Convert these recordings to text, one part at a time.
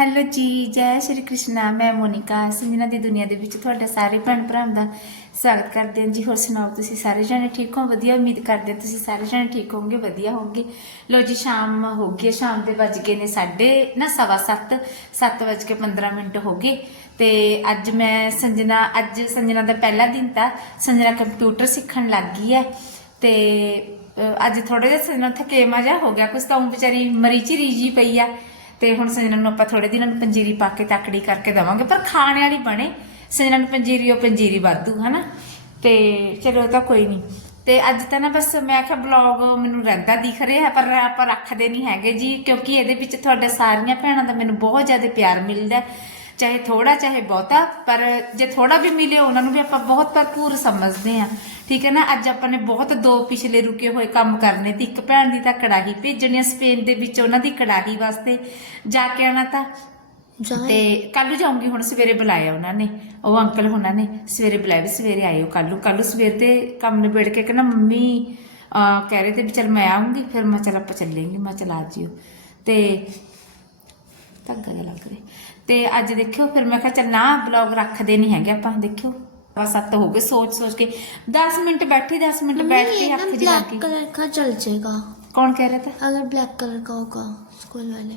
Hello ਜੀ ਜੈ ਸ਼੍ਰੀ ਕ੍ਰਿਸ਼ਨਾ ਮੈਂ ਮੋਨਿਕਾ। ਸੰਜਨਾ ਦੀ ਦੁਨੀਆ ਦੇ ਵਿੱਚ ਤੁਹਾਡਾ ਸਾਰੇ ਭੈਣ ਭਰਾਵਾਂ ਦਾ ਸਵਾਗਤ ਕਰਦੇ ਹਾਂ। ਜੀ ਹੋਰ ਸੁਣਾਓ ਤੁਸੀਂ? ਸਾਰੇ ਜਣੇ ਠੀਕ ਹੋ? ਵਧੀਆ? ਉਮੀਦ ਕਰਦੇ ਤੁਸੀਂ ਸਾਰੇ ਜਣੇ ਠੀਕ ਹੋਵੋਗੇ ਵਧੀਆ ਹੋਵੋਗੇ। ਲੋ ਜੀ ਸ਼ਾਮ ਹੋ ਗਈ ਹੈ, ਸ਼ਾਮ ਦੇ ਵੱਜ ਗਏ ਨੇ ਸਾਢੇ ਨਾ ਸਵਾ ਸੱਤ ਸੱਤ ਵੱਜ ਕੇ 15 ਮਿੰਟ ਹੋ ਗਏ। ਤੇ ਅੱਜ ਮੈਂ ਸੰਜਨਾ ਅੱਜ ਸੰਜਨਾ ਦਾ ਪਹਿਲਾ ਦਿਨ ਤਾਂ ਸੰਜਨਾ ਕੰਪਿਊਟਰ ਸਿੱਖਣ ਲੱਗ ਗਈ ਹੈ। ਤੇ ਅਹ, ਅੱਜ ਥੋੜਾ ਜਿਹਾ ਸੰਜਨਾ ਥਕੇਮਾ ਜਿਹਾ ਹੋ ਗਿਆ। ਕੁਛ ਤਾਂ ਉਹ ਵਿਚਾਰੀ ਮਰੀ ਚ ਰੀਜੀ ਪਈ ਆ। ਤੇ ਹੁਣ ਸੰਜਨਾ ਨੂੰ ਆਪਾਂ ਥੋੜੇ ਦਿਨਾਂ ਨੂੰ ਪੰਜੀਰੀ ਪਾ ਕੇ ਤਕੜੀ ਕਰਕੇ ਦਵਾਂਗੇ, ਪਰ ਖਾਣ ਵਾਲੀ ਬਣੇ। ਸੰਜਨਾ ਨੂੰ ਪੰਜੀਰੀ, ਉਹ ਪੰਜੀਰੀ ਵਾਧੂ, ਹਨਾ? ਤੇ ਚਲੋ ਉਹ ਤਾਂ ਕੋਈ ਨਹੀਂ ਤੇ ਅੱਜ ਤਾਂ ਨਾ ਬਸ ਮੈਂ ਆਖਿਆ ਬਲੌਗ ਮੈਨੂੰ ਰਹਿੰਦਾ ਦਿਖ ਰਿਹਾ, ਪਰ ਆਪਾਂ ਰੱਖਦੇ ਨਹੀਂ ਹੈਗੇ ਜੀ, ਕਿਉਂਕਿ ਇਹਦੇ ਵਿੱਚ ਤੁਹਾਡੇ ਸਾਰੀਆਂ ਭੈਣਾਂ ਦਾ ਮੈਨੂੰ ਬਹੁਤ ਜ਼ਿਆਦਾ ਪਿਆਰ ਮਿਲਦਾ। ਚਾਹੇ ਥੋੜਾ ਚਾਹੇ ਬਹੁਤਾ ਪਰ ਜੇ ਥੋੜਾ ਵੀ ਮਿਲੇ ਉਹਨਾਂ ਨੂੰ ਵੀ ਆਪਾਂ ਬਹੁਤ ਭਰਪੂਰ ਸਮਝਦੇ ਆ ਠੀਕ ਹੈ ਨਾ? ਅੱਜ ਆਪਾਂ ਨੇ ਬਹੁਤ ਦੋ ਪਿਛਲੇ ਰੁਕੇ ਹੋਏ ਕੰਮ ਕਰਨੇ ਤੇ ਇੱਕ ਭੈਣ ਦੀ ਤਾਂ ਕੜਾਹੀ ਭੇਜਣੀ ਆ ਸਪੇਨ ਦੇ ਵਿੱਚ ਉਹਨਾਂ ਦੀ ਕੜਾਹੀ ਵਾਸਤੇ ਜਾ ਕੇ ਆਣਾ ਤਾਂ। ਤੇ ਕੱਲ ਨੂੰ ਜਾਊਂਗੀ ਹੁਣ ਸਵੇਰੇ ਬੁਲਾਇਆ ਉਹਨਾਂ ਨੇ ਉਹ ਅੰਕਲ ਉਹਨਾਂ ਨੇ ਸਵੇਰੇ ਬੁਲਾਇਆ ਵੀ ਸਵੇਰੇ ਆਇਓ ਕੱਲ ਨੂੰ। ਕੱਲ ਨੂੰ ਸਵੇਰ ਤੇ ਕੰਮ ਨਿਬੇੜ ਕੇ ਕਹਿੰਦਾ ਮੰਮੀ ਕਹਿ ਰਹੇ ਤੇ ਵੀ ਚਲ ਮੈਂ ਆਉਂਗੀ ਫਿਰ ਮੈਂ ਚਲ ਆਪਾਂ ਚੱਲੇਂਗੇ ਮੈਂ ਚਲ ਜਿਓ। ਤੇ ਧੱਗਾ ਲੱਗ ਰਿਹਾ। ਤੇ ਅੱਜ ਦੇਖਿਓ ਫਿਰ ਮੈਂ ਕਿਹਾ ਚੱਲ ਨਾ ਬਲੌਗ ਰੱਖਦੇ ਨਹੀਂ ਹੈਗੇ ਆਪਾਂ ਦੇਖਿਓ। ਵਾ ਸੱਤ ਹੋ ਗਏ ਸੋਚ ਸੋਚ ਕੇ। 10 ਮਿੰਟ ਬੈਠੀ 10 ਮਿੰਟ ਬੈਠ ਕੇ ਅੱਖ ਦੀ ਲੱਗ। ਕਲਰ ਦਾ ਚਲ ਜਾਏਗਾ। ਕੌਣ ਕਹਿ ਰਿਹਾ था ਅਗਰ ਬਲੈਕ ਕਲਰ ਦਾ ਹੋਗਾ ਸਕੂਲ ਵਾਲੇ।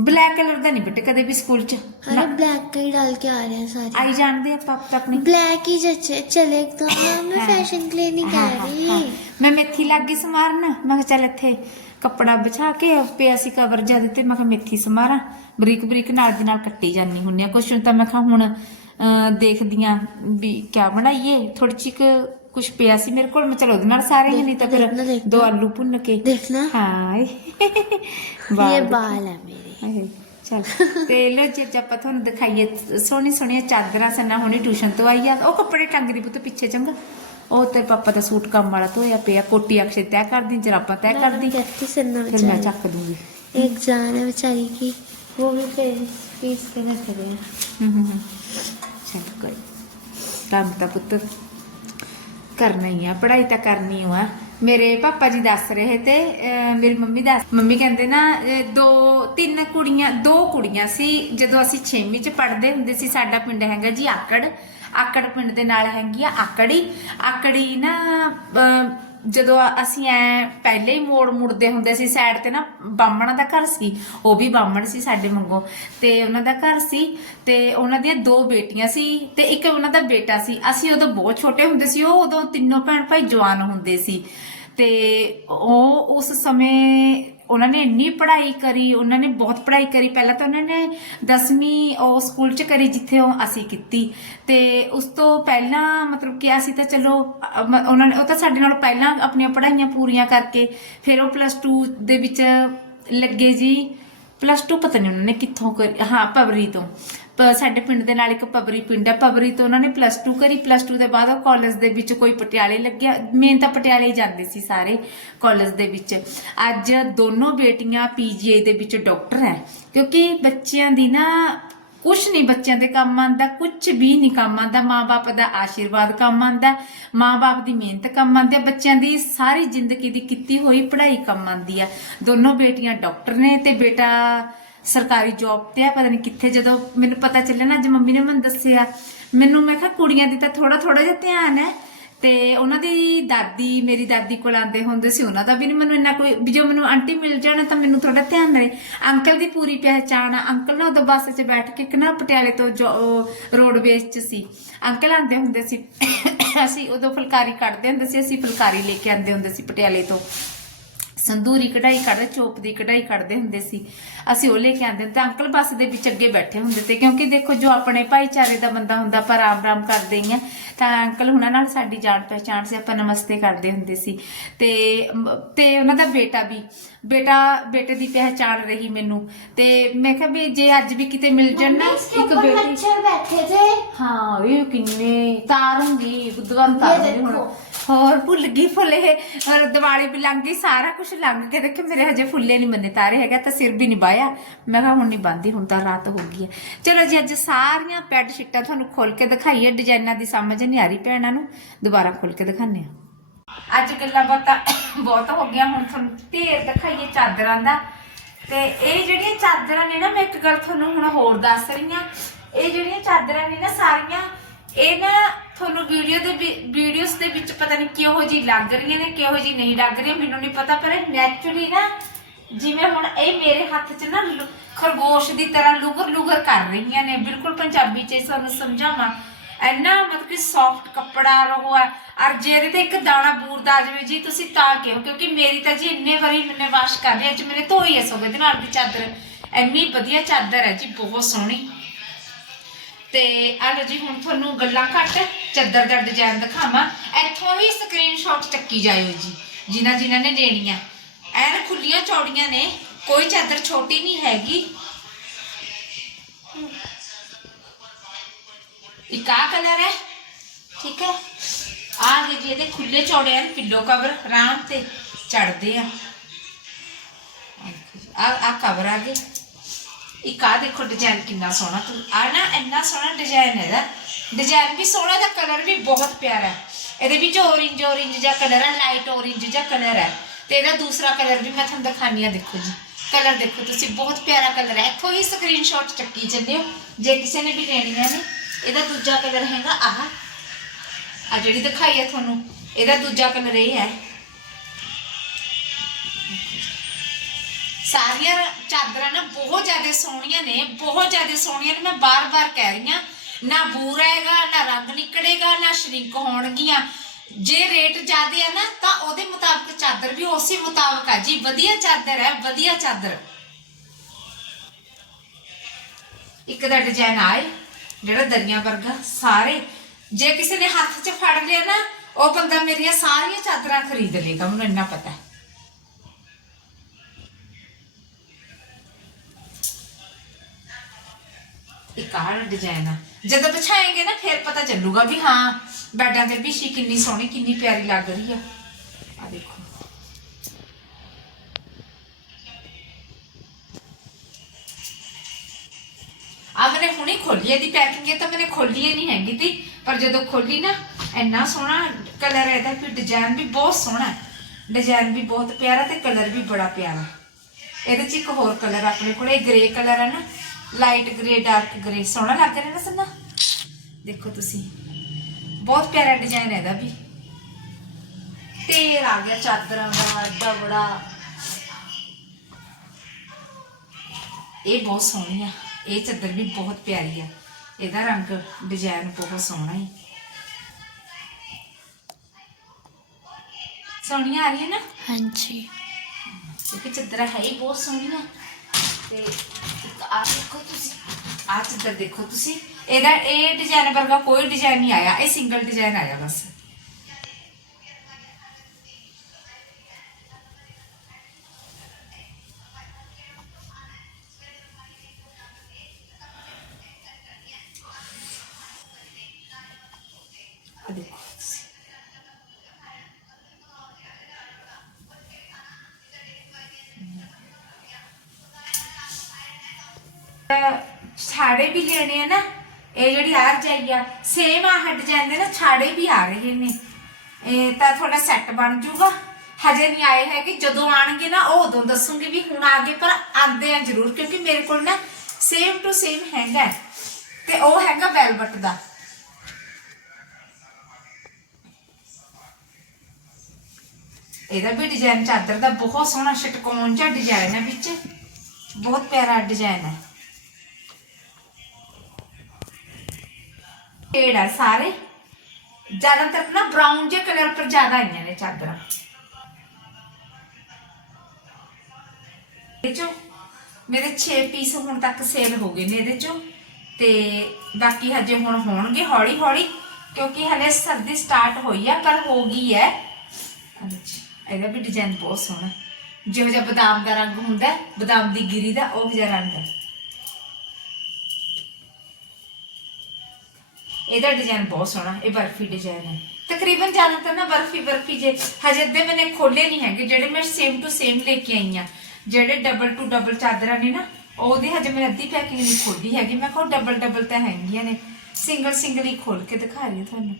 ਬਲੈਕ ਕਲਰ ਦਾ ਨਹੀਂ ਬੇਟੇ ਕਦੇ ਵੀ ਸਕੂਲ ਚ। ਅਰੇ ਬਲੈਕ ਕਈ ਡਾਲ ਕੇ ਆ ਰਹੇ ਆ ਸਾਰੇ। ਆਈ ਜਾਣਦੇ ਆਪਾਂ ਆਪਾਂ ਆਪਣੀ। ਬਲੈਕ ਹੀ ਜੱਚੇ ਚਲੇ ਤਾਂ ਮੈਂ ਫੈਸ਼ਨ ਕਲੀਨਿਕ ਆ ਰਹੀ। ਮੈਂ ਮੇਥੀ ਲੱਗ ਗਈ ਸਮਾਰਨ। ਮੈਂ ਕਿਹਾ ਚੱਲ ਇੱਥੇ ਕੱਪੜਾ ਵਿਛਾ ਕੇ ਪਿਆ ਸੀ ਕਵਰ ਜਦ ਤੇ ਮੈਂ ਕਿਹਾ ਮੇਥੀ ਸਮਾਰਾਂ ਬਰੀਕ ਬਰੀਕ ਨਾਲ ਦੀ ਨਾਲ ਕੱਟੀ ਜਾਨੀ ਹੁੰਨੀ ਆ ਕੁਛ ਨੂੰ ਤਾਂ ਮੈਂ ਕਿਹਾ ਹੁਣ ਦੇਖਦੀ ਆ ਵੀ ਕਿਆ ਬਣਾਈਏ ਥੋੜੀ ਚਿਕ ਕੁਛ ਪਿਆ ਸੀ ਮੇਰੇ ਕੋਲ ਮੈਂ ਚਲੋ ਉਹਦੇ ਨਾਲ ਸਾਰੇ ਹੀ ਨਹੀਂ ਤਾਂ ਫਿਰ ਦੋ ਆਲੂ ਭੁੰਨ ਕੇ ਦੇਖਣਾ ਹਾਏ ਇਹ ਬਾਲ ਹੈ ਮੇਰੇ ਚਲ ਤੇ ਲੋ ਜੀ ਆਪਾਂ ਤੁਹਾਨੂੰ ਦਿਖਾਈਏ ਸੋਹਣੀ ਸੋਹਣੀਆਂ ਚਾਦਰਾਂ ਸੰਨਾ ਹੁਣੀ ਟਿਊਸ਼ਨ ਤੋਂ ਆਈ ਆ ਉਹ ਕੱਪੜੇ ਟੰਗ ਦੀ ਪੁੱਤ ਪਿੱਛੇ ਚੰਗਾ ਉਹ ਤੇ ਪਾਪਾ ਦਾ ਸੂਟ ਕੰਮ ਵਾਲਾ ਧੋਇਆ ਪਿਆ ਕੋਟੀ ਅਕਸ਼ੇ ਤੈਅ ਕਰਦੀ ਜਰਾਬਾਂ ਤੈਅ ਕਰਦੀ कहती सन्ना ਫਿਰ ਮੈਂ बेचारी ਚੱਕ ਦੂੰਗੀ एक जान है बेचारी की वो भी पेरेंट्स फीस के रख रहे हैं ਹੂੰ ਹੂੰ ਹੂੰ। ਚੱਲ ਕੋਈ ਕੰਮ ਤਾਂ ਪੁੱਤ ਕਰਨਾ ਹੀ ਆ ਪੜ੍ਹਾਈ ਤਾਂ ਕਰਨੀ ਓ ਆ ਮੇਰੇ ਪਾਪਾ ਜੀ ਦੱਸ ਰਹੇ ਤੇ ਅਹ, ਮੇਰੀ ਮੰਮੀ ਦੱਸ ਮੰਮੀ ਕਹਿੰਦੇ ਨਾ ਅਹ, ਦੋ ਤਿੰਨ ਕੁੜੀਆਂ ਦੋ ਕੁੜੀਆਂ ਸੀ ਜਦੋਂ ਅਸੀਂ 6ਵੀਂ ਚ ਪੜ੍ਹਦੇ ਹੁੰਦੇ ਸੀ ਸਾਡਾ ਪਿੰਡ ਹੈਗਾ ਜੀ ਆਕੜ ਆਕੜ ਪਿੰਡ ਦੇ ਨਾਲ ਹੈਗੀ ਆ, ਆਕੜੀ। ਆਕੜੀ ਨਾ ਜਦੋਂ ਅਸੀਂ ਐ ਪਹਿਲੇ ਹੀ ਮੋੜ ਮੁੜਦੇ ਹੁੰਦੇ ਸੀ ਸਾਈਡ ਤੇ ਨਾ ਬਾਹਮਣਾ ਦਾ ਘਰ ਸੀ, ਉਹ ਵੀ ਬਾਹਮਣ ਸੀ ਸਾਡੇ ਵਾਂਗੂ। ਤੇ ਉਹਨਾਂ ਦਾ ਘਰ ਸੀ, ਤੇ ਉਹਨਾਂ ਦੀਆਂ ਦੋ ਬੇਟੀਆਂ ਸੀ, ਤੇ ਇੱਕ ਉਹਨਾਂ ਦਾ ਬੇਟਾ ਸੀ। ਅਸੀਂ ਉਦੋਂ ਬਹੁਤ ਛੋਟੇ ਹੁੰਦੇ ਸੀ, ਉਹ ਉਦੋਂ ਤਿੰਨੋਂ ਭੈਣ ਭਾਈ ਜਵਾਨ ਹੁੰਦੇ ਸੀ। ਤੇ ਉਹ ਉਸ ਸਮੇਂ ਉਹਨਾਂ ਨੇ ਇੰਨੀ ਪੜ੍ਹਾਈ ਕਰੀ, ਉਹਨਾਂ ਨੇ ਬਹੁਤ ਪੜ੍ਹਾਈ ਕਰੀ। ਪਹਿਲਾਂ ਤਾਂ ਉਹਨਾਂ ਨੇ 10ਵੀਂ ਉਹ ਸਕੂਲ ਚ ਕਰੀ ਜਿੱਥੇ ਉਹ ਅਸੀਂ ਕੀਤੀ। ਤੇ ਉਸ ਤੋਂ ਪਹਿਲਾਂ ਮਤਲਬ ਕਿ ਅਸੀਂ ਤਾਂ ਚਲੋ ਉਹਨਾਂ ਨੇ ਉਹ ਤਾਂ ਸਾਡੇ ਨਾਲ ਪਹਿਲਾਂ ਆਪਣੀਆਂ ਪੜ੍ਹਾਈਆਂ ਪੂਰੀਆਂ ਕਰਕੇ ਫਿਰ ਉਹ ਪਲੱਸ 2 ਦੇ ਵਿੱਚ ਲੱਗੇ ਜੀ। ਪਲੱਸ 2 ਪਤਾ ਨਹੀਂ ਉਹਨਾਂ ਨੇ ਕਿੱਥੋਂ ਕਰ, ਹਾਂ ਪਬਰੀ ਤੋਂ। ਸਾਡੇ ਪਿੰਡ ਦੇ ਨਾਲ ਇੱਕ ਪਬਰੀ ਪਿੰਡ ਹੈ ਪਬਰੀ ਤੋਂ ਉਹਨਾਂ ਨੇ ਪਲੱਸ 2 ਕਰੀ। ਪਲੱਸ 2 ਦੇ ਬਾਅਦ ਉਹ ਕਾਲਜ ਦੇ ਵਿੱਚ ਕੋਈ ਪਟਿਆਲੇ ਲੱਗਿਆ। ਮੇਨ ਤਾਂ ਪਟਿਆਲੇ ਹੀ ਜਾਂਦੇ ਸੀ ਸਾਰੇ ਕਾਲਜ ਦੇ ਵਿੱਚ। ਅੱਜ ਦੋਨੋਂ ਬੇਟੀਆਂ ਪੀਜੀਆਈ ਦੇ ਵਿੱਚ ਡਾਕਟਰ ਹੈ ਕਿਉਂਕਿ ਬੱਚਿਆਂ ਦੀ ਨਾ ਕੁਝ ਨਹੀਂ ਬੱਚਿਆਂ ਦੇ ਕੰਮ ਆਂਦਾ ਕੁਝ ਵੀ ਨਹੀਂ ਕੰਮ ਆਂਦਾ ਮਾਪੇ ਦਾ ਆਸ਼ੀਰਵਾਦ ਕੰਮ ਆਂਦਾ ਮਾਪੇ ਦੀ ਮਿਹਨਤ ਕੰਮ ਆਂਦੀ ਬੱਚਿਆਂ ਦੀ ਸਾਰੀ ਜ਼ਿੰਦਗੀ ਦੀ ਕੀਤੀ ਹੋਈ ਪੜ੍ਹਾਈ ਕੰਮ ਆਂਦੀ ਆ। ਦੋਨੋਂ ਬੇਟੀਆਂ ਡਾਕਟਰ ਨੇ ਤੇ ਬੇਟਾ ਸਰਕਾਰੀ ਜੌਬ ਤੇ ਆ, ਪਤਾ ਨਹੀਂ ਕਿੱਥੇ ਜਦੋਂ ਮੈਨੂੰ ਪਤਾ ਚੱਲਿਆ ਨਾ, ਅੱਜ ਮੰਮੀ ਨੇ ਮੈਨੂੰ ਦੱਸਿਆ। ਮੈਨੂੰ ਮੈਂ ਕਿਹਾ, ਕੁੜੀਆਂ ਦੀ ਤਾਂ ਥੋੜਾ ਥੋੜਾ ਜਿਹਾ ਧਿਆਨ ਹੈ। ਤੇ ਉਹਨਾਂ ਦੀ ਦਾਦੀ, ਮੇਰੀ ਦਾਦੀ ਕੋਲ ਆਂਦੇ ਹੁੰਦੇ ਸੀ, ਉਹਨਾਂ ਦਾ ਵੀ ਨਹੀਂ ਮੈਨੂੰ ਇੰਨਾ ਕੋਈ ਵੀ ਜੋ ਮੈਨੂੰ ਆਂਟੀ ਮਿਲ ਜਾਣਾ, ਤਾਂ ਮੈਨੂੰ ਥੋੜਾ ਧਿਆਨ ਰਹੇ ਅੰਕਲ ਦੀ ਪੂਰੀ ਪਹਿਚਾਣ ਆ। ਅੰਕਲ ਨਾ ਉਦੋਂ ਬੱਸ 'ਚ ਬੈਠ ਕੇ ਇੱਕ ਨਾ ਪਟਿਆਲੇ ਤੋਂ ਰੋਡਵੇਜ਼ 'ਚ ਸੀ। ਅੰਕਲ ਆਂਦੇ ਹੁੰਦੇ ਸੀ। ਅਸੀਂ ਉਦੋਂ ਫੁਲਕਾਰੀ ਕੱਢਦੇ ਹੁੰਦੇ ਸੀ, ਅਸੀਂ ਫੁਲਕਾਰੀ ਲੈ ਕੇ ਆਂਦੇ ਹੁੰਦੇ ਸੀ ਪਟਿਆਲੇ ਤੋਂ। ਸੰਦੂਰੀ ਕਢਾਈ ਕੱਢਦੇ ਚੋਪ ਦੀ ਕਢਾਈ ਕੱਢਦੇ ਹੁੰਦੇ ਸੀ। ਅਸੀਂ ਉਹ ਲੈ ਕੇ ਆਂਦੇ ਤੇ ਅੰਕਲ ਬੱਸ ਦੇ ਵਿੱਚ ਅੱਗੇ ਬੈਠੇ ਹੁੰਦੇ ਤੇ ਕਿਉਂਕਿ ਦੇਖੋ ਜੋ ਆਪਣੇ ਭਾਈਚਾਰੇ ਦਾ ਬੰਦਾ ਹੁੰਦਾ ਪਰ ਆਰਾਮ-ਆਰਾਮ ਕਰਦੇ ਹੀ ਆ ਤਾਂ ਅੰਕਲ ਹੁਣਾਂ ਨਾਲ ਸਾਡੀ ਜਾਣ ਪਛਾਣ ਸੀ ਆਪਾਂ ਨਮਸਤੇ ਕਰਦੇ ਹੁੰਦੇ ਸੀ। ਤੇ ਤੇ ਉਹਨਾਂ ਦਾ ਬੇਟਾ ਵੀ ਬੇਟਾ ਬੇਟੇ ਦੀ ਪਹਿਚਾਣ ਰਹੀ ਮੈਨੂੰ। ਤੇ ਮੈਂ ਕਿਹਾ ਵੀ ਜੇ ਅੱਜ ਵੀ ਕਿਤੇ ਮਿਲ ਜਾਣ ਨਾ ਇੱਕ ਬੇਟੀ ਬੈਠੇ ਤੇ ਹਾਂ ਇਹ ਕਿੰਨੇ ਤਾਰੂੰਗੀ ਬੁੱਧਵਾਨ ਹੁਣ। ਹੋਰ ਭੁੱਲ ਗਈ ਫੁੱਲੇ ਔਰ ਦੀਵਾਲੀ ਵੀ ਲੰਘ ਗਈ, ਸਾਰਾ ਕੁਝ ਲੰਘ ਕੇ ਦੇਖੇ ਮੇਰੇ ਹਜੇ ਫੁੱਲੇ ਨਹੀਂ ਮੰਨੇ, ਤਾਰੇ ਹੈਗਾ ਤਾਂ ਸਿਰ ਵੀ ਨਹੀਂ ਬਾਇਆ ਮੈਂ ਕਿਹਾ ਹੁਣ ਨਹੀਂ ਬੰਦੀ ਹੁਣ ਤਾਂ ਰਾਤ ਹੋ ਗਈ ਹੈ। ਚਲੋ ਜੀ, ਅੱਜ ਸਾਰੀਆਂ ਪੈਡ ਸ਼ੀਟਾਂ ਤੁਹਾਨੂੰ ਖੋਲ ਕੇ ਦਿਖਾਈਏ। ਡਿਜ਼ਾਈਨਾਂ ਦੀ ਸਮਝ ਨਹੀਂ ਆ ਰਹੀ ਭੈਣਾਂ ਨੂੰ। ਦੁਬਾਰਾ ਖੋਲ ਕੇ ਦਿਖਾਉਂਦੇ ਆ ਅੱਜ ਗੱਲਾਂ ਬਾਤਾਂ ਬਹੁਤ ਹੋ ਗਈਆਂ। ਹੁਣ ਤੁਹਾਨੂੰ ਢੇਰ ਦਿਖਾਈਏ ਚਾਦਰਾਂ ਦਾ। ਤੇ ਇਹ ਜਿਹੜੀਆਂ ਚਾਦਰਾਂ ਨੇ ਨਾ, ਮੈਂ ਇੱਕ ਗੱਲ ਤੁਹਾਨੂੰ ਹੁਣ ਹੋਰ ਦੱਸ ਰਹੀ ਹਾਂ। ਇਹ ਜਿਹੜੀਆਂ ਚਾਦਰਾਂ ਨੇ ਨਾ, ਸਾਰੀਆਂ, ਇਹ ਨਾ ਤੁਹਾਨੂੰ ਵੀਡੀਓ ਦੇ ਵੀਡੀਓਜ਼ ਦੇ ਵਿੱਚ ਪਤਾ ਨਹੀਂ ਕਿਹੋ ਜੀ ਲੱਗ ਰਹੀਆਂ ਨੇ, ਕਿਹੋ ਜੀ ਨਹੀਂ ਲੱਗ ਰਹੀਆਂ, ਮੈਨੂੰ ਨਹੀਂ ਪਤਾ, ਪਰ ਨੈਚੁਰਲੀ ਨਾ ਜਿਵੇਂ ਹੁਣ ਇਹ ਮੇਰੇ ਹੱਥ 'ਚ ਨਾ ਖਰਗੋਸ਼ ਦੀ ਤਰ੍ਹਾਂ ਲੂਗਰ ਲੂਗਰ ਕਰ ਰਹੀਆਂ ਨੇ, ਬਿਲਕੁਲ ਪੰਜਾਬੀ 'ਚ ਇਹ ਤੁਹਾਨੂੰ ਸਮਝਾਵਾਂ। ਇੰਨਾ ਮਤਲਬ ਕਿ ਸੌਫਟ ਕੱਪੜਾ ਰਹੋ ਹੈ ਔਰ ਜੇ ਇਹਦੇ ਤੇ ਇੱਕ ਦਾਣਾ ਬੂਰਦਾ ਆ ਜਾਵੇ ਜੀ, ਤੁਸੀਂ ਤਾਂ ਕਿਉਂ ਕਿਉਂਕਿ ਮੇਰੀ ਤਾਂ ਜੀ ਇੰਨੇ ਵਾਰੀ ਮੈਨੇ ਵਾਸ਼ ਕਰ ਲਿਆ, ਅੱਜ ਮੇਰੇ ਧੋਈ ਐ ਸੋਗੇ ਦੇ ਨਾਲ ਦੀ ਚਾਦਰ। ਇੰਨੀ ਵਧੀਆ ਚਾਦਰ ਹੈ ਜੀ, ਬਹੁਤ ਸੋਹਣੀ। ਤੇ ਆ ਲਓ ਜੀ, ਹੁਣ ਤੁਹਾਨੂੰ ਗੱਲਾਂ ਘੱਟ, ਚਾਦਰ ਦਾ ਡਿਜ਼ਾਈਨ ਦਿਖਾਵਾਂ। ਇੱਥੋਂ ਵੀ ਸਕਰੀਨਸ਼ਾਟ ਚੱਕੀ ਜਾਇਓ ਜੀ, ਜਿਨ੍ਹਾਂ ਜਿਨ੍ਹਾਂ ਨੇ ਲੈਣੀਆਂ ਐਨ ਖੁੱਲੀਆਂ ਚੌੜੀਆਂ ਨੇ, ਕੋਈ ਚਾਦਰ ਛੋਟੀ ਨਹੀਂ ਹੈਗੀ। ਇੱਕ ਆਹ ਕਲਰ ਹੈ, ਠੀਕ ਹੈ? ਆ ਗਏ ਜੀ, ਇਹਦੇ ਖੁੱਲੇ ਚੌੜੇ ਹਨ ਪਿੱਲੋ ਕਵਰ ਆਰਾਮ ਤੇ ਚੜਦੇ ਆ। ਆ ਆ ਕਵਰ ਆ ਗਏ। ਇੱਕ ਆ ਦੇਖੋ ਡਿਜ਼ਾਈਨ ਕਿੰਨਾ ਸੋਹਣਾ, ਤੂੰ ਆ ਨਾ ਇੰਨਾ ਸੋਹਣਾ ਡਿਜ਼ਾਈਨ ਹੈ ਇਹਦਾ। ਡਿਜ਼ਾਈਨ ਵੀ ਸੋਹਣਾ ਦਾ ਕਲਰ ਵੀ ਬਹੁਤ ਪਿਆਰਾ ਹੈ। ਇਹਦੇ ਵਿੱਚ orange orange ਜਿਹਾ ਕਲਰ ਹੈ ਲਾਈਟ orange ਜਿਹਾ ਕਲਰ ਹੈ। ਤੇ ਇਹਦਾ ਦੂਸਰਾ ਕਲਰ ਵੀ ਮੈਂ ਤੁਹਾਨੂੰ ਦਿਖਾਣੀ ਆ, ਦੇਖੋ ਜੀ। ਕਲਰ ਦੇਖੋ ਤੁਸੀਂ, ਬਹੁਤ ਪਿਆਰਾ ਕਲਰ ਹੈ। ਇੱਥੋਂ ਹੀ ਸਕਰੀਨਸ਼ਾਟ ਚੱਕੀ ਚੱਲਿਓ ਜੇ ਕਿਸੇ ਨੇ ਵੀ ਲੈਣੀਆਂ ਨੇ, ਇਹਦਾ ਦੂਜਾ ਕਲਰ ਹੈਗਾ ਆਹ। ਆ ਜਿਹੜੀ ਦਿਖਾਈ ਹੈ ਤੁਹਾਨੂੰ, ਇਹਦਾ ਦੂਜਾ ਕਲਰ ਇਹ ਹੈ। ਸਾਰੀਆਂ ਚਾਦਰਾਂ ਨਾ ਬਹੁਤ ਜ਼ਿਆਦਾ ਸੋਹਣੀਆਂ ਨੇ, ਬਹੁਤ ਜ਼ਿਆਦਾ ਸੋਹਣੀਆਂ ਨੇ, ਮੈਂ ਬਾਰ-ਬਾਰ ਕਹਿ ਰਹੀ ਹਾਂ। ਨਾ ਬੂਰ ਆਏਗਾ, ਨਾ ਰੰਗ ਨਿਕਲੇਗਾ, ਨਾ ਸ਼ਰਿੰਕ ਹੋਣਗੀਆਂ। ਜੇ ਰੇਟ ਜ਼ਿਆਦਾ ਆ ਨਾ, ਤਾਂ ਉਹਦੇ ਮੁਤਾਬਕ ਚਾਦਰ ਵੀ ਉਸੇ ਮੁਤਾਬਕ ਆ ਜੀ। ਵਧੀਆ ਚਾਦਰ ਹੈ, ਵਧੀਆ ਚਾਦਰ। ਇੱਕ ਦਾ ਡਿਜ਼ਾਈਨ ਆਏ, ਜਿਹੜਾ ਦਰੀਆਂ ਵਰਗਾ, ਸਾਰੇ। ਜੇ ਕਿਸੇ ਨੇ ਹੱਥ 'ਚ ਫੜ ਲਿਆ ਨਾ, ਉਹ ਬੰਦਾ ਮੇਰੀਆਂ ਸਾਰੀਆਂ ਚਾਦਰਾਂ ਖਰੀਦ ਲੇਗਾ ਮੈਨੂੰ ਇੰਨਾ ਪਤਾ ਹੈ। ਇੱਕ ਆਹ ਡਿਜ਼ਾਈਨ ਆ। ਜਦੋਂ ਬਿਛਾਏਂਗੇ ਨਾ, ਫਿਰ ਪਤਾ ਚੱਲੂਗਾ ਵੀ ਹਾਂ, ਬੈਡਾਂ ਤੇ ਬਿਛੀ ਕਿੰਨੀ ਸੋਹਣੀ, ਕਿੰਨੀ ਪਿਆਰੀ ਲੱਗ ਰਹੀ ਆ। ਆ ਦੇਖੋ। ਆ ਮੈਨੇ ਹੁਣੇ ਖੋਲੀ ਇਹਦੀ ਪੈਕਿੰਗ ਇਹ ਤਾਂ ਮੈਨੇ ਖੋਲੀ ਹੀ ਨਹੀਂ ਹੈਗੀ ਤੀ। ਪਰ ਜਦੋਂ ਖੋਲੀ ਨਾ, ਇੰਨਾ ਸੋਹਣਾ ਕਲਰ ਇਹਦਾ ਫਿਰ ਡਿਜ਼ਾਈਨ ਵੀ ਬਹੁਤ ਸੋਹਣਾ ਹੈ। ਡਿਜ਼ਾਈਨ ਵੀ ਬਹੁਤ ਪਿਆਰਾ ਤੇ ਕਲਰ ਵੀ ਬੜਾ ਪਿਆਰਾ। ਇਹਦੇ ਚ ਇੱਕ ਹੋਰ ਕਲਰ ਆਪਣੇ ਕੋਲੇ ਗ੍ਰੇ ਕਲਰ ਹੈ ਨਾ ਲਾਈਟ ਗ੍ਰੇ ਡਾਰਕ ਗ੍ਰੇ ਸੋਹਣਾ ਲੱਗ ਰਿਹਾ ਨਾ ਸੰਨਾ ਦੇਖੋ ਤੁਸੀਂ। ਬਹੁਤ ਪਿਆਰਾ ਡਿਜ਼ਾਈਨ ਹੈ ਇਹਦਾ ਵੀ। ਤੇਰ ਆ ਗਿਆ ਚਾਦਰਾਂ ਦਾ ਐਡਾ ਬੜਾ। ਇਹ ਬਹੁਤ ਸੋਹਣੀ ਆ। ਇਹ ਚਾਦਰ ਵੀ ਬਹੁਤ ਪਿਆਰੀ ਆ। ਇਹਦਾ ਰੰਗ ਡਿਜ਼ਾਈਨ ਬਹੁਤ ਸੋਹਣਾ ਹੈ ਸੋਹਣੀ ਆ ਰਹੀ ਹੈ ਨਾ? ਹਾਂਜੀ। ਕਿਉਂਕਿ ਚਾਦਰਾਂ ਹੈ ਹੀ ਬਹੁਤ ਸੋਹਣੀਆਂ। ਤੇ ਇੱਕ ਆ ਦੇਖੋ ਤੁਸੀਂ ਆ ਚਾਦਰ ਦੇਖੋ ਤੁਸੀਂ। ਇਹਦਾ ਇਹ ਡਿਜ਼ਾਈਨ ਵਰਗਾ ਕੋਈ ਡਿਜ਼ਾਈਨ ਨਹੀਂ ਆਇਆ, ਇਹ ਸਿੰਗਲ ਡਿਜ਼ਾਈਨ ਆਇਆ ਬਸ। ਛਾੜੇ ਵੀ ਲੈਣੇ ਆ ਨਾ, ਇਹ ਜਿਹੜੀ ਆ ਰਜਾਈ ਆ ਸੇਮ ਆ ਹਟ ਜਾਂਦੇ ਨਾ, ਛਾੜੇ ਵੀ ਆ ਰਹੇ ਨੇ। ਇਹ ਤਾਂ ਤੁਹਾਡਾ ਸੈੱਟ ਬਣ ਜਾਊਗਾ। ਹਜੇ ਨਹੀਂ ਆਏ ਹੈਗੇ, ਜਦੋਂ ਆਣਗੇ ਨਾ, ਉਹ ਉਦੋਂ ਦੱਸੂਗੀ ਵੀ ਹੁਣ ਆ ਗਏ, ਪਰ ਆਂਦੇ ਆ ਜ਼ਰੂਰ, ਕਿਉਂਕਿ ਮੇਰੇ ਕੋਲ ਨਾ ਸੇਮ ਟੂ ਸੇਮ ਹੈਗਾ ਤੇ ਉਹ ਹੈਗਾ ਵੈਲਵਟ ਦਾ। ਇਹਦਾ ਵੀ ਡਿਜ਼ਾਈਨ ਚਾਦਰ ਦਾ ਬਹੁਤ ਸੋਹਣਾ, ਸ਼ਟਕੋਨ ਜਿਹਾ ਡਿਜ਼ਾਈਨ ਹੈ ਵਿੱਚ। ਬਹੁਤ ਪਿਆਰਾ ਡਿਜ਼ਾਈਨ ਹੈ। ਸ਼ੇਡ ਹੈ ਸਾਰੇ। ਜ਼ਿਆਦਾਤਰ ਨਾ ਬ੍ਰਾਊਨ ਜਿਹੇ ਕਲਰ ਪਰ ਜ਼ਿਆਦਾ ਆਈਆਂ ਨੇ ਚਾਦਰਾਂ। ਇਹ ਚੋਂ ਮੇਰੇ 6 ਪੀਸ ਹੁਣ ਤੱਕ ਸੇਲ ਹੋ ਗਏ ਨੇ ਇਹਦੇ ਚੋਂ। ਤੇ ਬਾਕੀ ਹਜੇ ਹੁਣ ਹੋਣਗੇ ਹੌਲੀ ਹੌਲੀ, ਕਿਉਂਕਿ ਹਲੇ ਸਰਦੀ ਸਟਾਰਟ ਹੋਈ ਆ, ਪਰ ਹੋ ਗਈ ਹੈ। ਇਹਦਾ ਵੀ ਡਿਜ਼ਾਈਨ ਬਹੁਤ ਸੋਹਣਾ। ਜਿਹੋ ਜਿਹਾ ਬਦਾਮ ਦਾ ਰੰਗ ਹੁੰਦਾ, ਬਦਾਮ ਦੀ ਗਿਰੀ ਦਾ, ਉਹ ਜਿਹਾ ਰੰਗ ਹੈ ਇਹਦਾ ਡਿਜ਼ਾਈਨ ਬਹੁਤ ਸੋਹਣਾ, ਇਹ ਬਰਫੀ ਡਿਜ਼ਾਈਨ ਹੈ। ਤਕਰੀਬਨ ਜ਼ਿਆਦਾਤਰ ਨਾ ਬਰਫੀ ਬਰਫੀ ਜੇ, ਹਜੇ ਅੱਧੇ ਮੈਨੇ ਖੋਲੇ ਨਹੀਂ ਹੈਗੇ, ਜਿਹੜੇ ਮੈਂ ਸੇਮ ਟੂ ਸੇਮ ਲੈ ਕੇ ਆਈ ਆ ਜਿਹੜੇ ਡਬਲ ਟੂ ਡਬਲ ਚਾਦਰਾਂ ਨੇ ਨਾ, ਉਹਦੀ ਹਜੇ ਮੈਂ ਅੱਧੀ ਪੈਕਿੰਗ ਨਹੀਂ ਖੋਲੀ ਹੈਗੀ। ਮੈਂ ਕਿਹਾ ਡਬਲ ਡਬਲ ਤਾਂ ਹੈਗੀਆਂ ਨੇ। ਸਿੰਗਲ ਸਿੰਗਲ ਹੀ ਖੋਲ ਕੇ ਦਿਖਾ ਰਹੀ ਹਾਂ ਤੁਹਾਨੂੰ।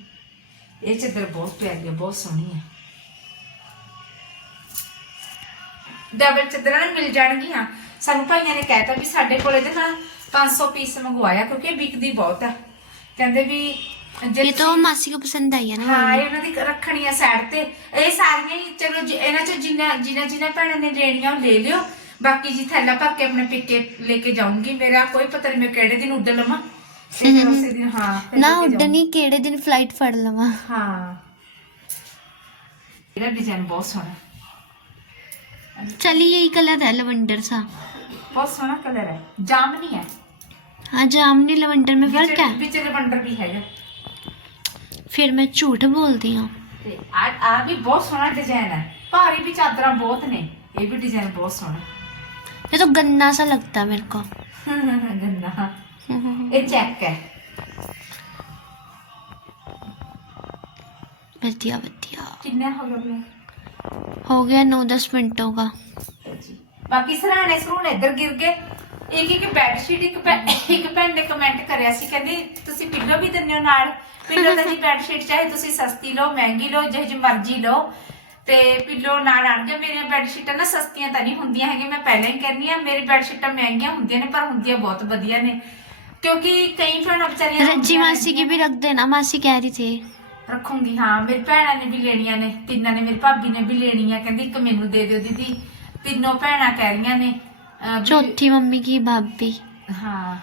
ਇਹ ਚਾਦਰ ਬਹੁਤ ਪਿਆਰੀ ਹੈ, ਬਹੁਤ ਸੋਹਣੀ ਹੈ। ਡਬਲ ਚਾਦਰਾਂ ਨਾ ਮਿਲ ਜਾਣਗੀਆਂ। ਸਾਨੂੰ ਭਾਈਆਂ ਨੇ ਕਹਿਤਾ ਵੀ ਸਾਡੇ ਕੋਲ ਇਹਦੇ ਨਾਲ 500 ਪੀਸ ਮੰਗਵਾਇਆ, ਕਿਉਂਕਿ ਵਿਕਦੀ ਬਹੁਤ ਆ। ਕਹਿੰਦੇ ਵੀ ਜੇ ਇਹ ਮਾਸੀ ਨੂੰ ਪਸੰਦ ਆਈ ਹੈ ਨਾ ਹਾਂ ਇਹ ਦੀ ਰੱਖਣੀ ਆ ਸਾਈਡ ਤੇ। ਇਹ ਸਾਰੀਆਂ ਹੀ ਚਲੋ ਇਹਨਾਂ ਚ ਜਿੰਨਾ ਜਿੰਨਾ ਜਿੰਨਾ ਭੈਣਾਂ ਨੇ ਲੈਣੀਆਂ ਉਹ ਲੈ ਲਿਓ। ਬਾਕੀ ਜੀ ਥੈਲਾ ਭਰ ਕੇ ਆਪਣੇ ਪਿੱਕੇ ਲੈ ਕੇ ਜਾਊਂਗੀ। ਮੇਰਾ ਕੋਈ ਪਤਾ ਨਹੀਂ ਮੈਂ ਕਿਹੜੇ ਦਿਨ ਉੱਡ ਲਵਾਂ। ਨਾ ਉੱਡਣੀ ਕਿਹੜੇ ਦਿਨ ਫਲਾਈਟ ਫੜ ਲਵਾਂ। ਹਾਂ। ਇਹਦਾ ਡਿਜ਼ਾਈਨ ਬਹੁਤ ਸੋਹਣਾ। ਚਲੀ ਇਹੀ ਕਲਰ ਹੈ ਲਵੰਡਰ ਸਾ। ਬਹੁਤ ਸੋਹਣਾ ਕਲਰ ਹੈ। ਜਾਮਨੀ ਹੈ। हाँ जामनी लवेंडर में फर्क है ਵਿੱਚ ਲਵੰਡਰ ਵੀ ਹੈਗਾ फिर मैं झूठ बोलती हूँ ਤੇ ਆ ਆ ਵੀ ਬਹੁਤ ਸੋਹਣਾ ਡਿਜ਼ਾਈਨ ਹੈ ਭਾਰੀ ਵੀ ਚਾਦਰਾਂ ਬਹੁਤ ਨੇ ਇਹ ਵੀ ਡਿਜ਼ਾਈਨ ਬਹੁਤ ਸੋਹਣਾ ये तो गन्ना सा लगता है मेरे को ਗੰਦਾ ਇਹ ਚੈੱਕ ਹੈ बढ़िया बढ़िया ਕਿੰਨਾ ਹੋ ਗਿਆ ਬਲੇ हो गया नौ दस मिनटों का ਜੀ ਬਾਕੀ ਸਰਾਣੇ ਸਰੂਣੇ ਇੱਧਰ ਗਿਰ ਗਏ ਇੱਕ ਇੱਕ ਬੈੱਡ ਸ਼ੀਟ ਇੱਕ ਭੈਣ- ਇੱਕ ਭੈਣ ਨੇ ਕਮੈਂਟ ਕਰਿਆ ਸੀ ਕਹਿੰਦੀ ਤੁਸੀਂ ਪਿੱਲੋ ਵੀ ਦਿੰਦੇ ਹੋ ਨਾਲ ਪਿੱਲੋ ਤਾਂ ਜੀ ਬੈੱਡ ਸ਼ੀਟ ਚਾਹੇ ਤੁਸੀਂ ਸਸਤੀ ਲਓ ਮਹਿੰਗੀ ਲਓ ਜਿਹੇ ਜਿਹੀ ਮਰਜ਼ੀ ਲਓ ਤੇ ਪਿੱਲੋ ਨਾਲ ਆਣਗੇ ਮੇਰੀਆਂ ਬੈੱਡ ਸ਼ੀਟਾਂ ਨਾ ਸਸਤੀਆਂ ਤਾਂ ਨਹੀਂ ਹੁੰਦੀਆਂ ਹੈਗੀਆਂ ਮੈਂ ਪਹਿਲਾਂ ਹੀ ਕਹਿੰਦੀ ਆ ਮੇਰੀ ਬੈੱਡ ਸ਼ੀਟਾਂ ਮਹਿੰਗੀਆਂ ਹੁੰਦੀਆਂ ਨੇ ਪਰ ਹੁੰਦੀਆਂ ਬਹੁਤ ਵਧੀਆ ਨੇ ਕਿਉਂਕਿ ਕਈ ਭੈਣਾਂ ਵਿਚਾਰੀਆਂ रज्जी ਹੁੰਦੀਆਂ मासी की ਨੇ- भी रख देना मासी कह रही थी ਰੱਖੂੰਗੀ ਹਾਂ ਮੇਰੀ ਭੈਣਾਂ ਨੇ ਵੀ ਲੈਣੀਆਂ ਨੇ ਤਿੰਨਾਂ ਨੇ ਮੇਰੀ ਭਾਬੀ ਨੇ ਵੀ ਲੈਣੀਆਂ ਕਹਿੰਦੀ ਇੱਕ ਮੈਨੂੰ ਦੇ ਦਿਓ ਦੀਦੀ ਤਿੰਨੋਂ ਭੈਣਾਂ ਕਹਿ ਰਹੀਆਂ ਨੇ ਅਹ, ਚੌਥੀ ਮੰਮੀ ਕੀ ਭਾਬੀ? ਹਾਂ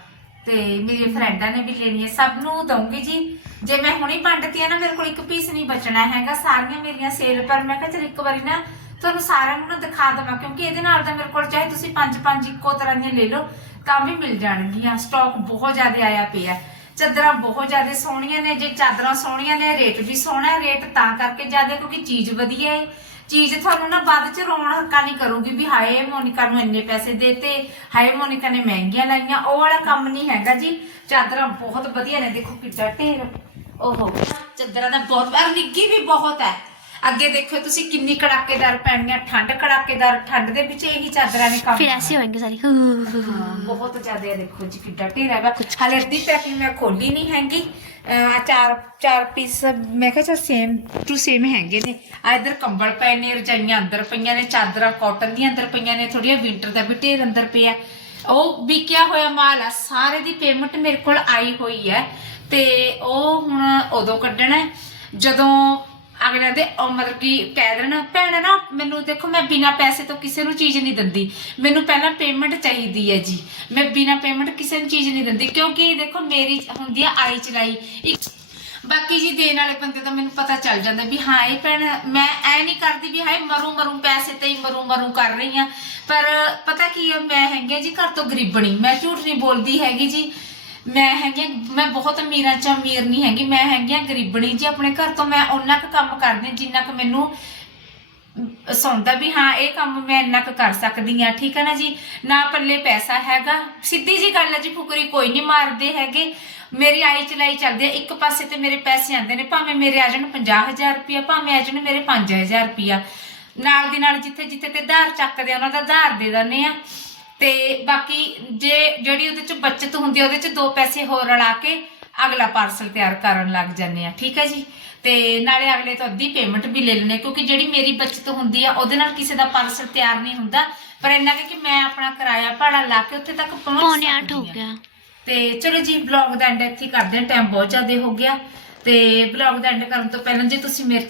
ਤੇ ਮੇਰੇ ਫਰੈਂਡਾਂ ਨੇ ਵੀ ਲੈਣੀ ਹੈ ਸਭ ਨੂੰ ਦਊਂਗੀ ਜੀ। ਜੇ ਮੈਂ ਹੁਣੇ ਪੰਡਤੀ ਆ ਨਾ ਮੇਰੇ ਕੋਲ ਇੱਕ ਪੀਸ ਨਹੀਂ ਬਚਣਾ ਹੈਗਾ। ਸਾਰੀਆਂ ਮੇਰੀਆਂ ਸੇਲ ਪਰ ਮੈਂ ਕਿਹਾ ਚਲ ਇੱਕ ਵਾਰੀ ਨਾ ਤੁਹਾਨੂੰ ਸਾਰਿਆਂ ਨੂੰ ਨਾ ਦਿਖਾ ਦਵਾਂ ਕਿਉਂਕਿ ਇਹਦੇ ਨਾਲ ਤਾਂ ਮੇਰੇ ਕੋਲ ਚਾਹੇ ਤੁਸੀਂ ਪੰਜ ਪੰਜ ਇੱਕੋ ਤਰ੍ਹਾਂ ਦੀਆਂ ਲੈ ਲਓ ਤਾਂ ਵੀ ਮਿਲ ਜਾਣਗੀਆਂ। ਸਟਾਕ ਬਹੁਤ ਜ਼ਿਆਦਾ ਆਇਆ ਪਿਆ। ਚਾਦਰਾਂ ਬਹੁਤ ਜ਼ਿਆਦਾ ਸੋਹਣੀਆਂ ਨੇ ਜੇ ਚਾਦਰਾਂ ਸੋਹਣੀਆਂ ਨੇ ਰੇਟ ਵੀ ਸੋਹਣਾ ਰੇਟ ਤਾਂ ਕਰਕੇ ਜ਼ਿਆਦਾ ਕਿਉਂਕਿ ਚੀਜ਼ ਵਧੀਆ ਹੈ ਚੀਜ਼ ਤੁਹਾਨੂੰ ਨਾ ਬਾਅਦ ਚ ਰੋਣ ਹੱਕਾ ਨਹੀਂ ਕਰੂਗੀ ਵੀ ਹਾਏ ਮੋਨਿਕਾ ਨੂੰ ਇੰਨੇ ਪੈਸੇ ਦੇਤੇ ਹਾਏ ਮੋਨਿਕਾ ਨੇ ਮਹਿੰਗੀਆਂ ਲਾਈਆਂ ਉਹ ਵਾਲਾ ਕੰਮ ਨਹੀਂ ਹੈਗਾ ਜੀ। ਚਾਦਰਾਂ ਬਹੁਤ ਵਧੀਆ ਨੇ ਦੇਖੋ ਕਿੱਡਾ ਢੇਰ। ਓਹੋ ਚਾਦਰਾਂ ਦਾ ਬਹੁਤ ਵਾਰ ਨਿੱਗੀ ਵੀ ਬਹੁਤ ਹੈ। ਅੱਗੇ ਦੇਖੋ ਤੁਸੀਂ ਕਿੰਨੀ ਕੜਾਕੇਦਾਰ ਪੈਣੀਆਂ ਠੰਡ ਕੜਾਕੇਦਾਰ ਠੰਡ ਦੇ ਵਿੱਚ ਇਹੀ ਚਾਦਰਾਂ ਨੇ ਕੰਮ ਫਿਰ ਐਸੀ ਹੋਣਗੇ ਸਾਰੀ। ਬਹੁਤ ਜ਼ਿਆਦਾ ਦੇਖੋ ਜੀ ਕਿੱਡਾ ਢੇਰ ਹੈਗਾ। ਹਲੇ ਅੱਧੀ ਪੈਕਿੰਗ ਮੈਂ ਖੋਲੀ ਨਹੀਂ ਹੈਗੀ। ਆ ਚਾਰ ਚਾਰ ਪੀਸ ਮੈਂ ਕਿਹਾ ਚਾ ਸੇਮ ਟੂ ਸੇਮ ਹੈਗੇ ਨੇ। ਆ ਇਧਰ ਕੰਬਲ ਪਏ ਨੇ, ਰਜਾਈਆਂ ਅੰਦਰ ਪਈਆਂ ਨੇ, ਚਾਦਰਾਂ ਕਾਟਨ ਦੀਆਂ ਅੰਦਰ ਪਈਆਂ ਨੇ ਥੋੜੀਆਂ ਵਿੰਟਰ ਦਾ ਵੀ ਢੇਰ ਅੰਦਰ ਪਿਆ। ਉਹ ਵਿਕਿਆ ਹੋਇਆ ਮਾਲ ਆ, ਸਾਰੇ ਦੀ ਪੇਮੈਂਟ ਮੇਰੇ ਕੋਲ ਆਈ ਹੋਈ ਹੈ। ਤੇ ਉਹ ਹੁਣ ਉਦੋਂ ਕੱਢਣਾ ਹੈ। ਜਦੋਂ ਅਗਲੇ ਦੇ ਉਹ ਮਤਲਬ ਕਿ ਕਹਿ ਦੇਣ, ਭੈਣ ਨਾ, ਮੈਨੂੰ ਦੇਖੋ ਮੈਂ ਬਿਨਾ ਪੈਸੇ ਤੋਂ ਕਿਸੇ ਨੂੰ ਚੀਜ਼ ਨਹੀਂ ਦਿੰਦੀ। ਮੈਨੂੰ ਪਹਿਲਾਂ ਪੇਮੈਂਟ ਚਾਹੀਦੀ ਹੈ ਜੀ। ਮੈਂ ਬਿਨਾ ਪੇਮੈਂਟ ਕਿਸੇ ਨੂੰ ਚੀਜ਼ ਨਹੀਂ ਦਿੰਦੀ, ਕਿਉਂਕਿ ਦੇਖੋ ਮੇਰੀ ਹੁੰਦੀ ਆ ਆਈ ਚਲਾਈ। ਇੱਕ ਬਾਕੀ ਜੀ ਦੇਣ ਵਾਲੇ ਬੰਦੇ ਤਾਂ ਮੈਨੂੰ ਪਤਾ ਚੱਲ ਜਾਂਦਾ ਵੀ ਹਾਂ, ਇਹ ਭੈਣ, ਮੈਂ ਐ ਨਹੀਂ ਕਰਦੀ ਵੀ ਹਾਏ, ਮਰੂ ਮਰੂ ਪੈਸੇ ਤੇ ਹੀ ਮਰੂ ਮਰੂ ਕਰ ਰਹੀ ਆ ਪਰ ਪਤਾ ਕੀ ਆ, ਮੈਂ ਹੈਗੀ ਆ ਜੀ ਘਰ ਤੋਂ ਗਰੀਬਣੀ, ਮੈਂ ਝੂਠ ਨਹੀਂ ਬੋਲਦੀ ਹੈਗੀ ਜੀ। ਮੈਂ ਹੈਗੀ ਆ- ਮੈਂ ਬਹੁਤ ਅਮੀਰਾਂ ਚ ਅਮੀਰ ਨਹੀਂ ਹੈਗੀ, ਮੈਂ ਹੈਗੀ ਆ ਗਰੀਬਣੀ ਜੀ, ਆਪਣੇ ਘਰ ਤੋਂ ਮੈਂ ਉਹਨਾਂ ਕੁ ਕੰਮ ਕਰਦੀ ਹਾਂ ਜਿੰਨਾ ਕੁ ਮੈਨੂੰ ਸੌਂਦਾ ਵੀ ਹਾਂ, ਇਹ ਕੰਮ ਮੈਂ ਇੰਨਾ ਕੁ ਕਰ ਸਕਦੀ ਆ ਠੀਕ ਹੈ ਨਾ ਜੀ? ਨਾ ਪੱਲੇ ਪੈਸਾ ਹੈਗਾ। ਸਿੱਧੀ ਜੀ ਗੱਲ ਹੈ ਜੀ, ਫੁਕਰੀ ਕੋਈ ਨਹੀਂ ਮਾਰਦੇ ਹੈਗੇ। ਮੇਰੀ ਆਈ ਚਲਾਈ ਚੱਲਦੀ ਆ, ਇੱਕ ਪਾਸੇ ਤੇ ਮੇਰੇ ਪੈਸੇ ਆਉਂਦੇ ਨੇ, ਭਾਵੇਂ ਮੇਰੇ ਆ ਜਾਣ 50000 ਰੁਪਇਆ ਭਾਵੇਂ ਆ ਜਾਣ ਮੇਰੇ 5000 ਰੁਪਇਆ ਨਾਲ ਦੀ ਨਾਲ ਜਿੱਥੇ ਜਿੱਥੇ ਤੇ ਧਾਰ ਚੱਕਦੇ ਆ, ਉਹਨਾਂ ਦਾ ਧਾਰ ਦੇ ਦਿੰਦੇ ਆ। ਤੇ ਬਾਕੀ ਜੇ ਜਿਹੜੀ ਉਹਦੇ ਚ ਬਚਤ ਹੁੰਦੀ ਉਹਦੇ ਚ ਦੋ ਪੈਸੇ ਹੋਰ ਰਲਾ ਕੇ ਅਗਲਾ ਪਾਰਸਲ ਤਿਆਰ ਕਰਨ ਲੱਗ ਜਾਂਦੇ ਆ ਠੀਕ ਹੈ ਜੀ? ਤੇ ਨਾਲੇ ਅਗਲੇ ਤੋਂ ਅੱਧੀ ਪੇਮੈਂਟ ਵੀ ਲੈ ਲੈਣੇ ਕਿਉਂਕਿ ਜਿਹੜੀ ਮੇਰੀ ਬਚਤ ਹੁੰਦੀ ਆ ਉਹਦੇ ਨਾਲ ਕਿਸੇ ਦਾ ਪਾਰਸਲ ਤਿਆਰ ਨਹੀਂ ਹੁੰਦਾ। ਪਰ ਇੰਨਾ ਕਿ ਮੈਂ ਆਪਣਾ ਕਿਰਾਇਆ ਭਾੜਾ ਲਾ ਕੇ ਉੱਥੇ ਤੱਕ ਪਹੁੰਚ ਪੌਣੇ 8 ਗਿਆ। ਤੇ ਚਲੋ ਜੀ ਬਲੌਗ ਦਾ ਐਂਡ ਇੱਥੇ ਕਰਦੇ ਆ ਟਾਈਮ ਬਹੁਤ ਜ਼ਿਆਦਾ ਹੋ ਗਿਆ। ਤੇ ਬਲੌਗ ਦਾ ਐਂਡ ਕਰਨ ਤੋਂ ਪਹਿਲਾਂ ਜੇ ਤੁਸੀਂ ਮੇਰੇ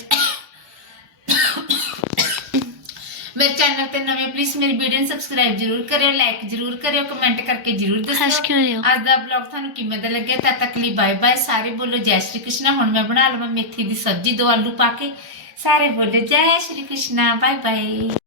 ਮੇਰੇ ਚੈਨਲ ਤੇ ਨਵੇਂ ਪਲੀਜ਼ ਮੇਰੀ ਵੀਡੀਓ ਨੂੰ ਸਬਸਕ੍ਰਾਈਬ ਜਰੂਰ ਕਰਿਓ ਲਾਈਕ ਜਰੂਰ ਕਰਿਓ ਕਮੈਂਟ ਕਰਕੇ ਜਰੂਰ ਦੱਸਿਓ। ਅੱਜ ਦਾ ਬਲੌਗ ਤੁਹਾਨੂੰ ਕਿਵੇਂ ਦਾ ਲੱਗਿਆ? ਤਦ ਤੱਕ ਲਈ ਬਾਏ ਬਾਏ ਸਾਰੇ ਬੋਲੋ ਜੈ ਸ਼੍ਰੀ ਕ੍ਰਿਸ਼ਨਾ। ਹੁਣ ਮੈਂ ਬਣਾ ਲਵਾਂ ਮੇਥੀ ਦੀ ਸਬਜ਼ੀ ਦੋ ਆਲੂ ਪਾ ਕੇ। ਸਾਰੇ ਬੋਲੋ ਜੈ ਸ਼੍ਰੀ ਕ੍ਰਿਸ਼ਨਾ। Bye bye